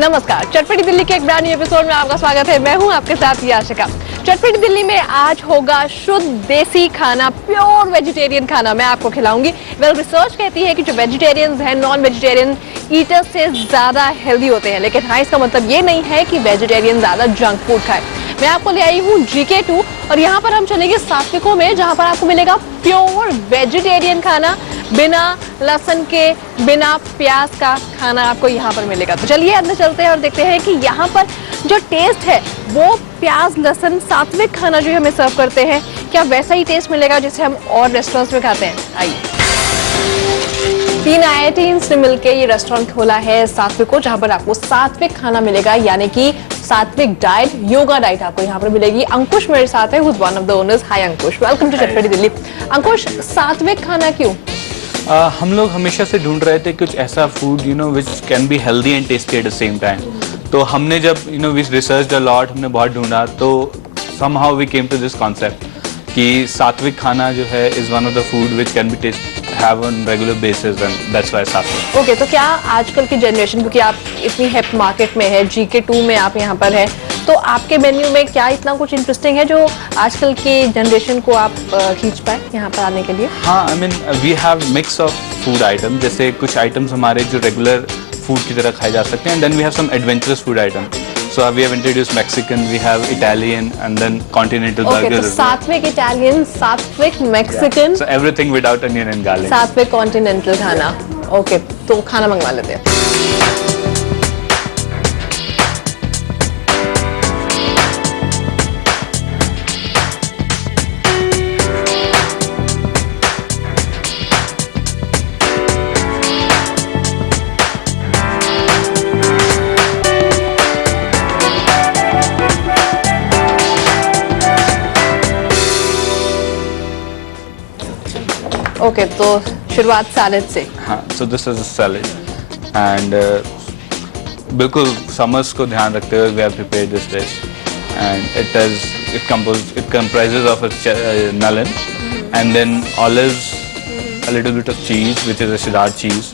नमस्कार, चटपटी दिल्ली के एक ब्रांड न्यू एपिसोड में आपका स्वागत है। मैं हूं आपके साथ याशिका। चटपटी दिल्ली में आज होगा शुद्ध देसी खाना, प्योर वेजिटेरियन खाना मैं आपको खिलाऊंगी। रिसर्च कहती है कि जो वेजिटेरियंस हैं नॉन वेजिटेरियन ईटर्स से ज्यादा हेल्दी होते हैं, लेकिन हाँ, इसका मतलब ये नहीं है कि वेजिटेरियन ज्यादा जंक फूड खाए। मैं आपको ले आई हूँ GK2 और यहाँ पर हम चलेंगे सात्विकों में, जहाँ पर आपको मिलेगा प्योर वेजिटेरियन खाना, बिना लहसुन के, बिना प्याज का खाना आपको यहाँ पर मिलेगा। तो चलिए अंदर चलते हैं और देखते हैं कि यहाँ पर जो टेस्ट है वो प्याज लहसुन सात्विक खाना जो हमें सर्व करते हैं, क्या वैसा ही टेस्ट मिलेगा जैसे हम और रेस्टोरेंट्स में खाते हैं। आइए। 3 IITs ने मिलकर ये रेस्टोरेंट खोला है सात्विको, जहाँ पर आपको सात्विक खाना मिलेगा, यानी कि सात्विक डाइट, योगा डाइट आपको यहाँ पर मिलेगी। अंकुश मेरे साथ है, who's one of the owners। Hi Ankush, welcome to Chatpati Delhi. अंकुश, सात्विक खाना क्यों? हम लोग हमेशा से ढूंढ रहे थे कुछ ऐसा food which can be healthy and tasty at the same time. तो हमने जब वी रिसर्च अ लॉट, हमने बहुत ढूंढा, तो somehow we came to this concept कि सात्विक खाना जो है is one of the food which can be have on regular basis, and that's why sattvic. Okay, तो क्या आजकल की जनरेशन, क्योंकि आप इतनी हिप मार्केट में है, GK2 में आप यहाँ पर है, तो आपके मेन्यू में क्या इतना कुछ इंटरेस्टिंग है जो आजकल की जनरेशन को आप खींच पाए यहाँ पर आने के लिए? हाँ, I mean we have mix of food item, जैसे कुछ आइटम्स हमारे जो रेगुलर फूड की तरह खाए जा सकते हैं, and then we have some adventurous food item. So we have introduced Mexican, we have Italian, and then continental burgers. Okay, so सात्विक Italian, सात्विक Mexican, so everything without onion and garlic. सात्विक continental खाना। Okay, तो खाना मंगवा लेते हैं। Okay, तो शुरुआत सैलेड से। हाँ, so this is a salad, and बिल्कुल समर्स को ध्यान रखते हुए we have prepared this dish, and it comprises of a melon, and then olives, a little bit of cheese, which is a cheddar cheese,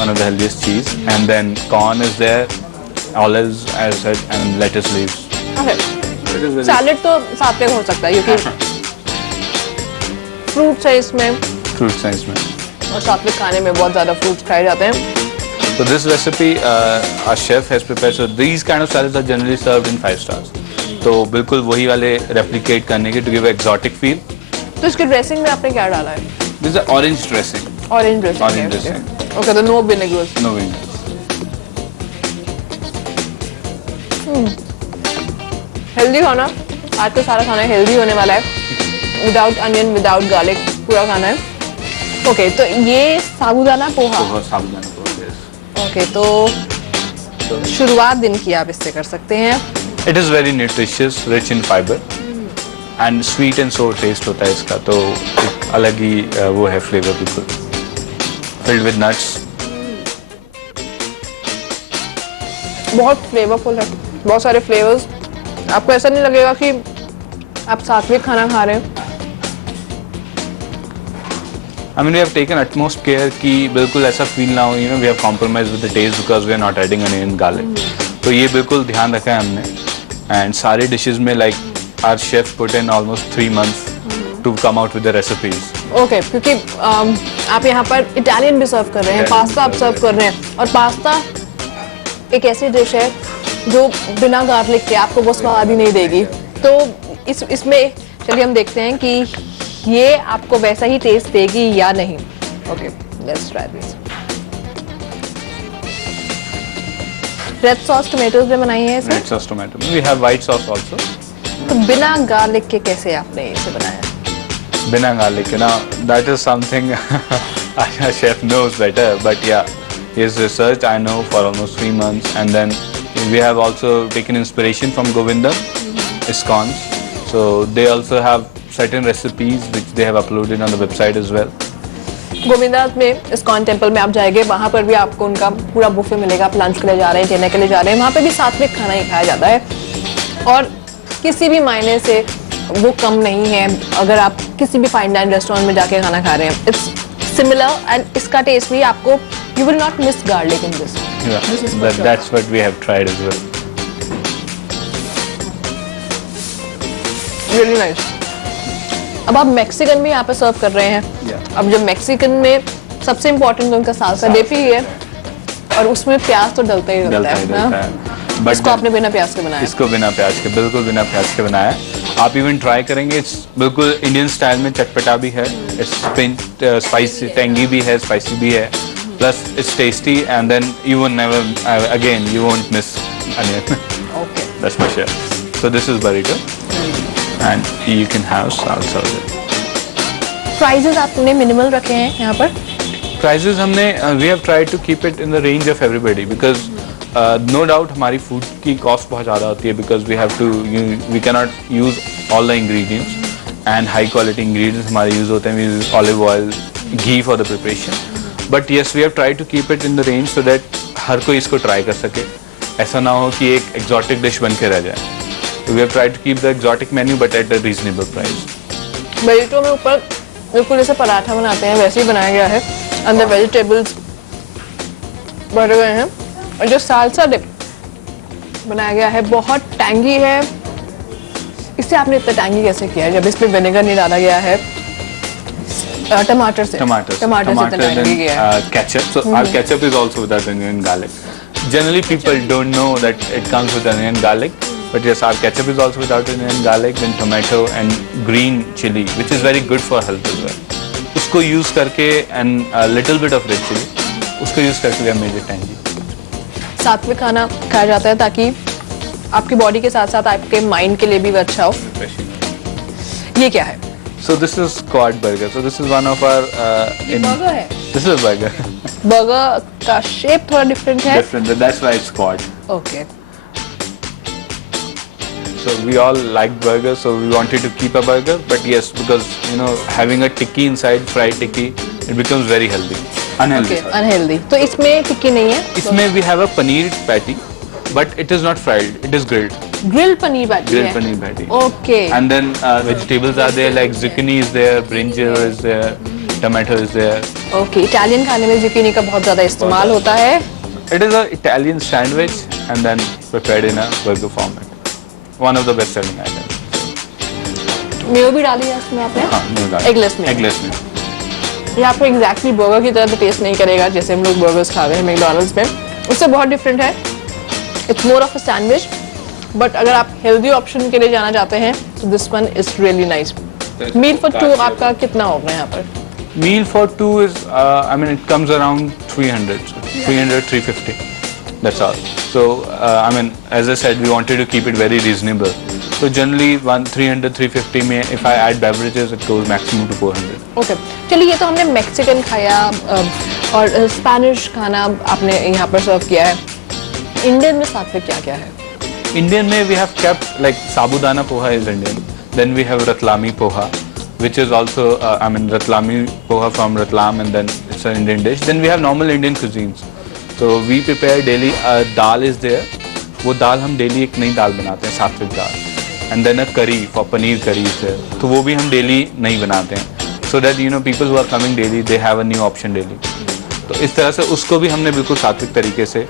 one of the healthiest cheese, and then corn is there, olives as said, and lettuce leaves. Okay, salad तो सात्विक हो सकता है क्योंकि fruits है इसमें, fruits हैं इसमें, और सात्विक खाने में बहुत ज्यादा फ्रूट्स खाए जाते हैं। So this recipe our chef has prepared. So these kind of salads are generally served in 5 stars. तो बिल्कुल वही वाले replicate करने के to give an exotic feel. तो इसकी ड्रेसिंग में आपने क्या डाला है? This is orange dressing. Orange dressing. Orange dressing. Okay, तो no vinegar. No vinegar. Healthy खाना, आज का सारा खाना हेल्दी होने वाला है, विदाउट अनियन, विदाउट गार्लिक पूरा खाना है। ओके, तो ये साबूदाना पोहा। बहुत साबुदाना पोहा, yes. ओके, तो शुरुआत दिन की आप इससे कर सकते हैं। It is very nutritious, rich in fiber, and sweet and sour taste होता है इसका, तो एक अलग ही वो है flavor बिल्कुल, filled with nuts. बहुत फ्लेवरफुल है, बहुत सारे फ्लेवर्स। आपको ऐसा नहीं लगेगा कि आप सात्विक खाना खा रहे हैं। I mean, we have taken utmost care कि बिल्कुल ऐसा फील ना हो, we have compromised with the taste because we are not adding onion and garlic. तो ये बिल्कुल ध्यान रखा है हमने, and सारे dishes में like our chef put in almost 3 months to come out with the recipes. Okay, क्योंकि आप यहाँ पर इटालियन भी सर्व कर रहे हैं, पास्ता आप सर्व कर रहे हैं, और पास्ता एक ऐसी डिश है जो बिना गार्लिक के आपको वो स्वाद ही नहीं देगी। तो इसमें चलिए हम देखते हैं कि ये आपको वैसा ही टेस्ट देगी या नहीं। Okay, let's try this. Red sauce tomatoes में बनाई है इसे? Red sauce tomato. We have white sauce also. तो बिना गार्लिक के कैसे आपने इसे बनाया? बिना garlic, that is something our chef knows better. But yeah, his research I know for almost 3 months, and then we have also taken inspiration from Govindam, ISKCON. So they also have certain recipes which they have uploaded on the website as well. Govindas में ISKCON temple में आप जाएंगे, वहाँ पर भी आपको उनका पूरा बुफे मिलेगा। आप लंच के लिए जा रहे हैं, डिनर के लिए जा रहे हैं, वहाँ पे भी सात्विक खाना ही खाया जाता है, और किसी भी मायने से वो कम नहीं है अगर आप किसी भी फाइन डाइन रेस्टोरेंट में जाके खाना खा रहे हैं। इट्स सिमिलर, एंड इसका टेस्ट भी आपको, you will not miss garlic in this. Yeah, This is for sure. that's what we have tried as well. Really nice. अब आप मैक्सिकन भी यहाँ पे सर्व कर रहे हैं। Yeah. अब जब मैक्सिकन में सबसे इम्पोर्टेंट तो उनका साल्सा डिप ही है और उसमें प्याज तो डलता ही डलता है ना? है। But इसको आपने बिना प्याज के बनाया? इसको बिना प्याज के, बिल्कुल बिना प्याज के बनाया। आप इवन ट्राई करेंगे, इट्स बिल्कुल इंडियन स्टाइल में, चटपटा भी है, इट्स स्पाइसी, टेंगी भी है, स्पाइसी भी है, plus it's tasty and then you will never again you won't miss onion. Okay. That's for sure. So this is burrito and you can have salsa with it. Prices आपने minimal रखे हैं यहाँ पर? Prices हमने we have tried to keep it in the range of everybody because no doubt हमारी food की cost बहुत ज़्यादा होती है because we have to we cannot use all the ingredients and high quality ingredients हमारे use होते हैं, we use olive oil, ghee for the preparation. But yes, we have tried to keep it in the range so that हर कोई इसको try कर सके, ऐसा ना हो कि एक exotic dish बन के रह जाए. So we have tried to keep the exotic menu but at a reasonable price. Burrito में ऊपर बिल्कुल जैसे पराठा बनाते हैं वैसे ही बनाया गया है, अंदर वेजिटेबल्स भरे हुए हैं और जो साल्सा डिप बनाया गया है बहुत टैंगी है। इससे आपने इतना टैंगी कैसे किया है जब इसमें विनेगर नहीं डाला गया है? टमाटर से इतना टैंगी किया है। Ketchup. So our ketchup is also without onion and garlic. Generally people don't know that it comes with onion and garlic. But yes, our ketchup is also without onion and garlic, then tomato and green chili, which is very good for health as well. उसको use करके and a little bit of red chili, उसको use करके we have made it tangy. सात्विक खाना खाया जाता है ताकि आपकी बॉडी के साथ साथ आपके माइंड के लिए भी अच्छा हो। ये क्या है? So this is quad burger. So this is one of our burger है। This is a burger. Burger का शेप थोड़ा डिफरेंट है। Different, but that's why it's quad. Okay. So we all like burgers, so we wanted to keep a burger. But yes, because you know having a tikki inside, fried tikki, it becomes very healthy. Unhealthy. Okay, unhealthy. तो इसमें टिक्की नहीं है? इसमें we have a paneer patty, but it is not fried. It is grilled. Grill paneer patty है। Grilled paneer patty. Okay. And then vegetables are there like zucchini is there, brinjal is there, tomato is there. Okay, Italian खाने में zucchini का बहुत ज़्यादा इस्तेमाल होता है। It is an Italian sandwich and then prepared in a burger format. One of the best selling items. Mayo भी डाली है इसमें आपने? हाँ, नहीं डाला। Eggless में? Eggless में। ये आपको एग्जैक्टली बर्गर की तरह तो टेस्ट नहीं करेगा जैसे हम लोग बर्गर्स खा रहे हैं मैकडॉनल्ड्स में, उससे बहुत डिफरेंट है। It's more of a sandwich, but अगर आप हेल्दी ऑप्शन के लिए जाना चाहते हैं तो this one is really nice. Meal for two आपका कितना होगा यहाँ पर? Meal for two is, I mean, it comes around 350. That's all. So, I mean, as I said, we wanted to keep it very reasonable. So generally, 300-350 में, if I add beverages, it goes maximum to 400. Okay, चलिए ये तो हमने Mexican खाया और Spanish खाना आपने यहाँ पर सर्व किया है। इंडियन में साथ में क्या क्या है? Indian में we have kept like sabudana poha is Indian. Then we have ratlami poha, which is also, I mean, ratlami poha from Ratlam, and then it's an Indian dish. Then we have normal Indian cuisines. So we prepare daily. Dal is there. वो दाल हम daily एक नई दाल बनाते हैं, सात्विक दाल. And then a curry for paneer curry is there. तो वो भी हम डेली नहीं बनाते हैं. So that you know people who are coming daily, they have a new option daily. तो इस तरह से उसको भी हमने बिल्कुल सात्विक तरीके से,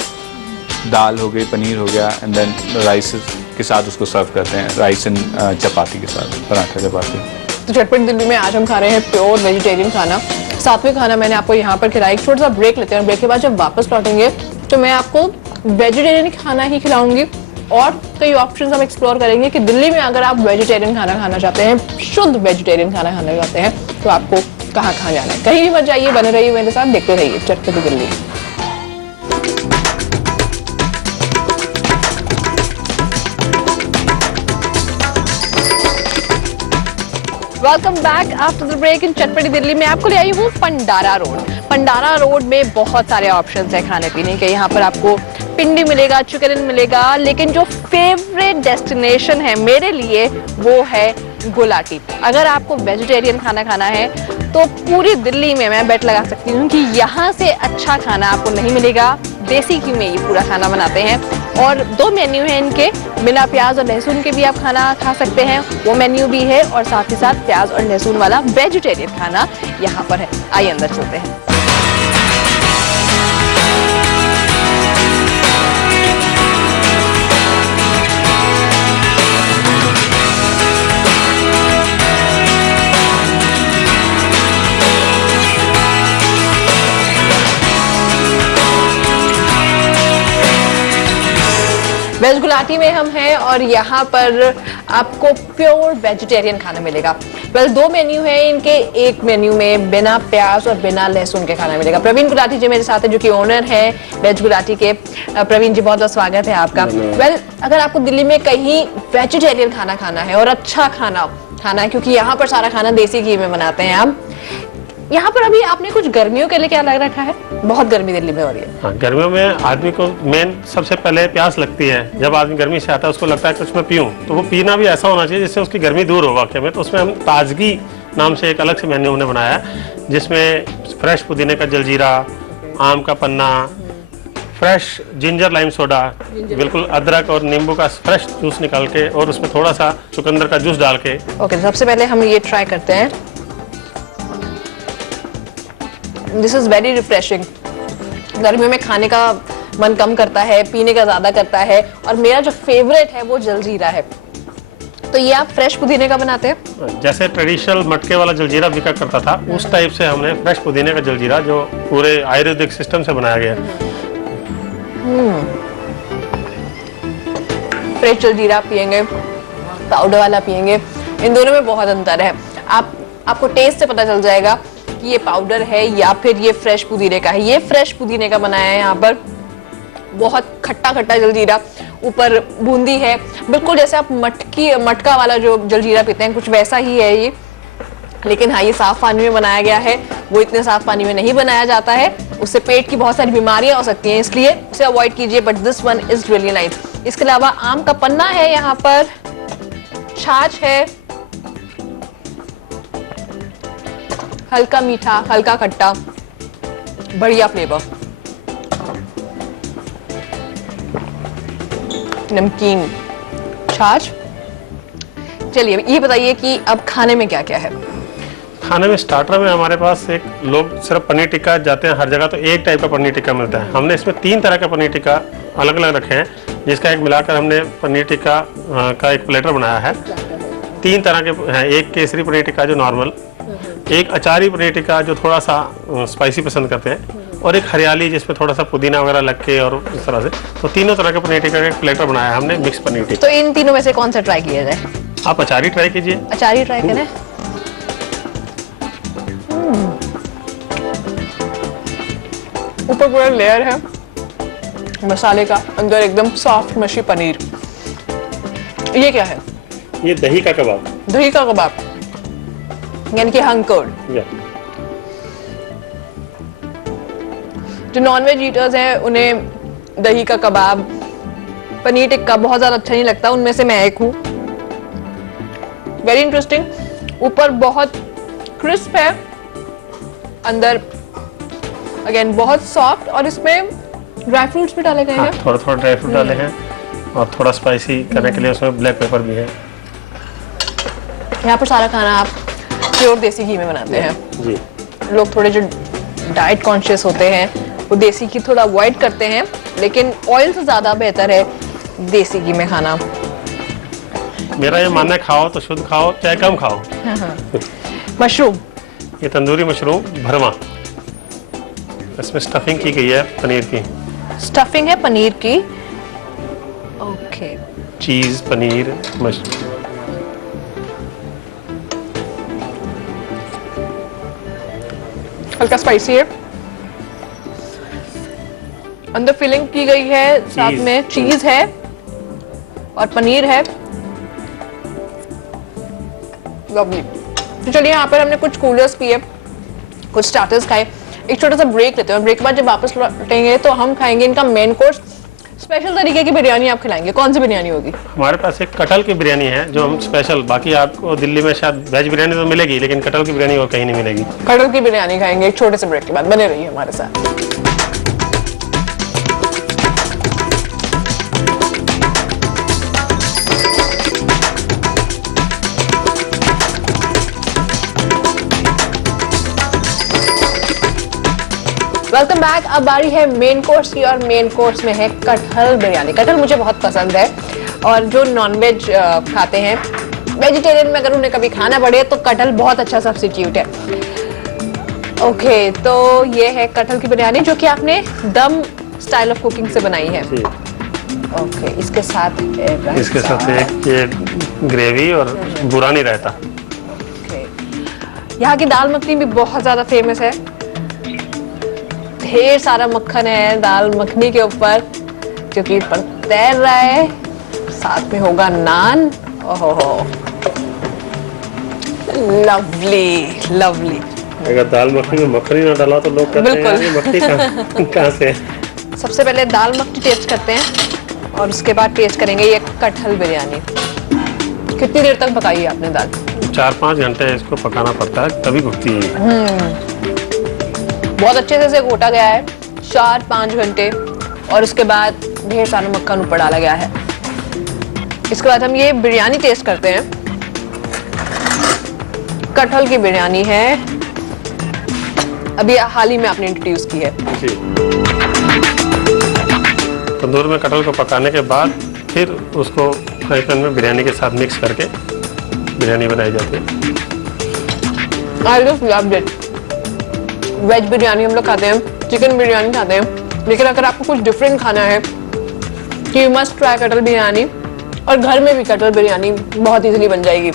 दाल हो गई, पनीर हो गया, एंड देन राइस के साथ उसको सर्व करते हैं, राइस एंड चपाती के साथ, पराठा चपाती। तो चटपट दिल्ली में आज हम खा रहे हैं प्योर वेजिटेरियन खाना, सात्विक खाना मैंने आपको यहाँ पर खिलाया। एक छोटा सा ब्रेक लेते हैं और ब्रेक के बाद जब वापस लौटेंगे तो मैं आपको वेजिटेरियन खाना ही खिलाऊंगी और कई ऑप्शंस हम एक्सप्लोर करेंगे कि दिल्ली में अगर आप वेजिटेरियन खाना खाना चाहते हैं, शुद्ध वेजिटेरियन खाना खाना चाहते हैं, तो आपको कहाँ कहाँ जाना है। कहीं भी मत जाइए, बने रहिए मेरे साथ, देखते रहिए Chatpat Delhi. Welcome back after the break in Chatpati Delhi में। आपको ले आई हूँ पंडारा रोड। पंडारा रोड में बहुत सारे ऑप्शंस हैं खाने पीने के। यहाँ पर आपको पिंडी मिलेगा, चिकन मिलेगा, लेकिन जो फेवरेट डेस्टिनेशन है मेरे लिए वो है गुलाटी। अगर आपको वेजिटेरियन खाना खाना है तो पूरी दिल्ली में मैं बेट लगा सकती हूँ कि यहाँ से अच्छा खाना आपको नहीं मिलेगा। देसी घी में ये पूरा खाना बनाते हैं और 2 मेन्यू हैं इनके, बिना प्याज और लहसुन के भी आप खाना खा सकते हैं, वो मेन्यू भी है, और साथ ही साथ प्याज और लहसुन वाला वेजिटेरियन खाना यहाँ पर है। आइए अंदर चलते हैं। वेज गुलाटी में हम हैं और यहाँ पर आपको प्योर वेजिटेरियन खाना मिलेगा। वेल, दो मेन्यू है इनके। एक मेन्यू में बिना प्याज और बिना लहसुन के खाना मिलेगा। प्रवीण गुलाटी जी मेरे साथ है, जो कि ओनर है वेज गुलाटी के। प्रवीण जी, बहुत बहुत स्वागत है आपका। वेल, अगर आपको दिल्ली में कहीं वेजिटेरियन खाना है और अच्छा खाना है, क्योंकि यहाँ पर सारा खाना देसी घी में बनाते हैं आप। यहाँ पर अभी आपने कुछ गर्मियों के लिए क्या लग रखा है? बहुत गर्मी दिल्ली में हो रही है। हाँ, गर्मियों में आदमी को मेन सबसे पहले प्यास लगती है। जब आदमी गर्मी से आता है उसको लगता है कुछ मैं पीऊँ, तो वो पीना भी ऐसा होना चाहिए जिससे उसकी गर्मी दूर हो वाकई में। तो उसमें हम ताजगी नाम से एक अलग से मेन्यू हमने बनाया है, जिसमें फ्रेश पुदीने का जलजीरा, आम का पन्ना, फ्रेश जिंजर लाइम सोडा, बिल्कुल अदरक और नींबू का फ्रेश जूस निकाल के और उसमें थोड़ा सा चुकंदर का जूस डाल के। ओके, सबसे पहले हम ये ट्राई करते हैं। This is very refreshing. गर्मियों में खाने का मन कम करता है, पीने का ज्यादा करता है, और मेरा जो फेवरेट है वो जलजीरा है। तो ये आप फ्रेश पुदीने का बनाते हैं? जैसे ट्रेडिशनल मटके वाला जलजीरा बिका करता था, उस टाइप से हमने फ्रेश पुदीने का जलजीरा, जो पूरे आयुर्वेदिक सिस्टम से बनाया गया है। फ्रेश जलजीरा पियेंगे, पाउडर वाला पियेंगे, इन दोनों में बहुत अंतर है। आपको टेस्ट से पता चल जाएगा कि ये पाउडर है या फिर ये फ्रेश पुदीने का है। ये फ्रेश पुदीने का बनाया है यहाँ पर। बहुत खट्टा खट्टा जलजीरा, ऊपर बूंदी है, बिल्कुल जैसे आप मटका वाला जो जलजीरा पीते हैं, कुछ वैसा ही है ये। लेकिन हाँ, ये साफ पानी में बनाया गया है। वो इतने साफ पानी में नहीं बनाया जाता है, उससे पेट की बहुत सारी बीमारियां हो सकती हैं, इसलिए उसे अवॉइड कीजिए। But this one is really nice. इसके अलावा आम का पन्ना है यहाँ पर, छाछ है, हल्का मीठा, हल्का खट्टा, बढ़िया फ्लेवर, नमकीन, छाछ। चलिए ये बताइए कि अब खाने में क्या क्या है? खाने में स्टार्टर में हमारे पास एक लोग सिर्फ पनीर टिक्का जाते हैं हर जगह, तो एक टाइप का पनीर टिक्का मिलता है। हमने इसमें 3 तरह का पनीर टिक्का अलग अलग रखे हैं, जिसका एक मिलाकर हमने पनीर टिक्का का एक प्लेटर बनाया है। 3 तरह के हैं। एक केसरी पनीर टिक्का जो नॉर्मल, एक अचारी पनीर टिक्का जो थोड़ा सा स्पाइसी पसंद करते हैं, और एक हरियाली जिसमें थोड़ा सा पुदीना वगैरह लग के, और इस तरह से। तो तीनों तरह के पनीर टिक्का का एक प्लेटर बनाया है हमने, मिक्स पनीर टिक्का। तो इन तीनों में से कौन सा ट्राई किया जाए? आप अचारी ट्राई कीजिए। अचारी ट्राई करें। ऊपर पूरा लेयर है मसाले का, अंदर एकदम सॉफ्ट मशी पनीर। ये क्या है? ये दही का कबाब। दही का कबाब, यानी कि हंकोड़। जो नॉनवेज ईटर्स हैं उन्हें दही का कबाब, पनीर टिक्का बहुत ज्यादा अच्छा नहीं लगता, उनमें से मैं एक हूँ। Very interesting. ऊपर बहुत क्रिस्प है, अंदर अगेन बहुत सॉफ्ट, और इसमें ड्राई फ्रूट्स भी डाले गए हैं। थोड़ा थोड़ा ड्राई फ्रूट डाले हैं, और थोड़ा स्पाइसी करने के लिए उसमें ब्लैक पेपर भी है। यहाँ पर सारा खाना आप प्योर देसी घी में बनाते हैं जी। लोग थोड़े जो डाइट कॉन्शियस होते हैं वो देसी घी थोड़ा अवॉइड करते हैं, लेकिन ऑयल से ज़्यादा बेहतर है देसी घी में खाना। मेरा ये मानना है, खाओ तो शुद्ध खाओ, चाहे कम खाओ। मशरूम, ये तंदूरी मशरूम भरमा, इसमें स्टफिंग की गई है पनीर की। स्टफिंग है पनीर की। ओके, चीज, पनीर, मशरूम। हल्का स्पाइसी है, अंदर फिलिंग की गई है, साथ में चीज है और पनीर है। लवली। तो चलिए, यहाँ पर हमने कुछ कूलर्स पिए, कुछ स्टार्टर्स खाए, एक छोटा सा ब्रेक लेते हैं। ब्रेक के बाद जब वापस लौटेंगे तो हम खाएंगे इनका मेन कोर्स। स्पेशल तरीके की बिरयानी आप खिलाएंगे। कौन सी बिरयानी होगी? हमारे पास एक कटहल की बिरयानी है जो हम स्पेशल, बाकी आपको दिल्ली में शायद वेज बिरयानी तो मिलेगी, लेकिन कटहल की बिरयानी और कहीं नहीं मिलेगी। कटहल की बिरयानी खाएंगे एक छोटे से ब्रेक के बाद। बने रहिए हमारे साथ। Welcome back. अब बारी है मेन कोर्स की, और मेन कोर्स में है कटहल बिरयानी। कटहल मुझे बहुत पसंद है, और जो नॉनवेज खाते हैं, वेजिटेरियन में अगर उन्हें कभी खाना पड़े तो कटहल बहुत अच्छा सब्स्टिट्यूट है। ओके, तो ये है कटहल की बिरयानी, जो कि आपने दम स्टाइल ऑफ कुकिंग से बनाई है। ओके, इसके साथ है रायता। इसके साथ एक ये ग्रेवी और बुरा नहीं रहता। ओके। यहाँ की दाल मखनी भी बहुत ज्यादा फेमस है, ढेर सारा मक्खन है दाल मखनी के ऊपर जो कि पर तैर रहा है, साथ में होगा नान। ओहो, लवली लवली। अगर दाल मखनी में मक्खन ही ना डाला तो लोग कहते हैं यार ये मक्खनी कहाँ से है। सबसे पहले दाल मखनी टेस्ट करते हैं और उसके बाद टेस्ट करेंगे ये कटहल बिरयानी। कितनी देर तक पकाई है आपने दाल? 4-5 घंटे इसको पकाना पड़ता है तभी पकती है। बहुत अच्छे से इसे घोटा गया है 4-5 घंटे और उसके बाद ढेर सारा मक्खन ऊपर डाला गया है। इसके बाद हम ये बिरयानी टेस्ट करते हैं। कटहल की बिरयानी है, अभी हाल ही में आपने इंट्रोड्यूस की है। जी। तंदूर में कटहल को पकाने के बाद फिर उसको फ्राई पैन में बिरयानी के साथ मिक्स करके बिरयानी बनाई जाती है। I just loved it. Veg biryani हम लोग खाते हैं, चिकन बिरयानी खाते हैं, लेकिन अगर आपको कुछ डिफरेंट खाना है तो यू मस्ट ट्राई कटहल बिरयानी। और घर में भी कटहल बिरयानी बहुत इजीली बन जाएगी।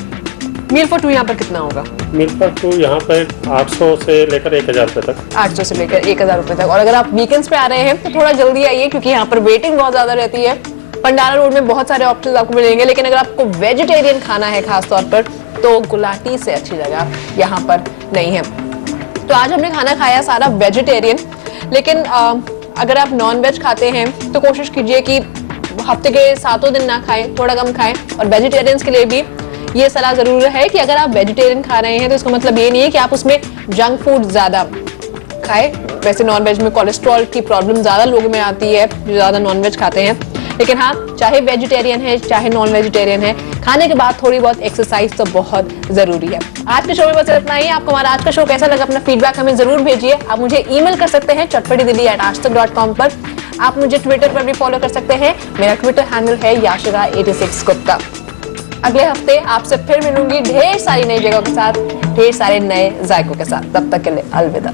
मील फॉर टू यहाँ पर कितना होगा? मील फॉर टू यहाँ पर 800 से लेकर 1000 रुपये तक। 800 से लेकर 1000 रुपए तक। और अगर आप वीकेंड्स पे आ रहे हैं तो थोड़ा जल्दी आइए क्योंकि यहाँ पर वेटिंग बहुत ज्यादा रहती है। पंडारा रोड में बहुत सारे ऑप्शंस आपको मिलेंगे, लेकिन अगर आपको वेजिटेरियन खाना है खास तौर पर तो गुलाटी से अच्छी जगह यहाँ पर नहीं है। तो आज हमने खाना खाया सारा वेजिटेरियन, लेकिन अगर आप नॉन वेज खाते हैं तो कोशिश कीजिए कि हफ्ते के 7 दिन ना खाएं, थोड़ा कम खाएं। और वेजिटेरियंस के लिए भी ये सलाह जरूर है कि अगर आप वेजिटेरियन खा रहे हैं तो इसका मतलब ये नहीं है कि आप उसमें जंक फूड ज्यादा खाएं। वैसे नॉन वेज में कोलेस्ट्रॉल की प्रॉब्लम ज्यादा लोगों में आती है जो ज्यादा नॉन वेज खाते हैं, लेकिन हाँ, चाहे वेजिटेरियन है चाहे नॉन वेजिटेरियन है, खाने के बाद थोड़ी बहुत एक्सरसाइज तो बहुत जरूरी है। आज के शो में बस इतना ही। आपको हमारा आज का शो कैसा लगा अपना फीडबैक हमें जरूर भेजिए। आप मुझे ईमेल कर सकते हैं chatpatidilli@aajtak.com पर। आप मुझे ट्विटर पर भी फॉलो कर सकते हैं, मेरा ट्विटर हैंडल है याशिरा86 गुप्ता। अगले हफ्ते आपसे फिर मिलूंगी ढेर सारी नई जगहों के साथ, ढेर सारे नए जायकों के साथ। तब तक के लिए अलविदा।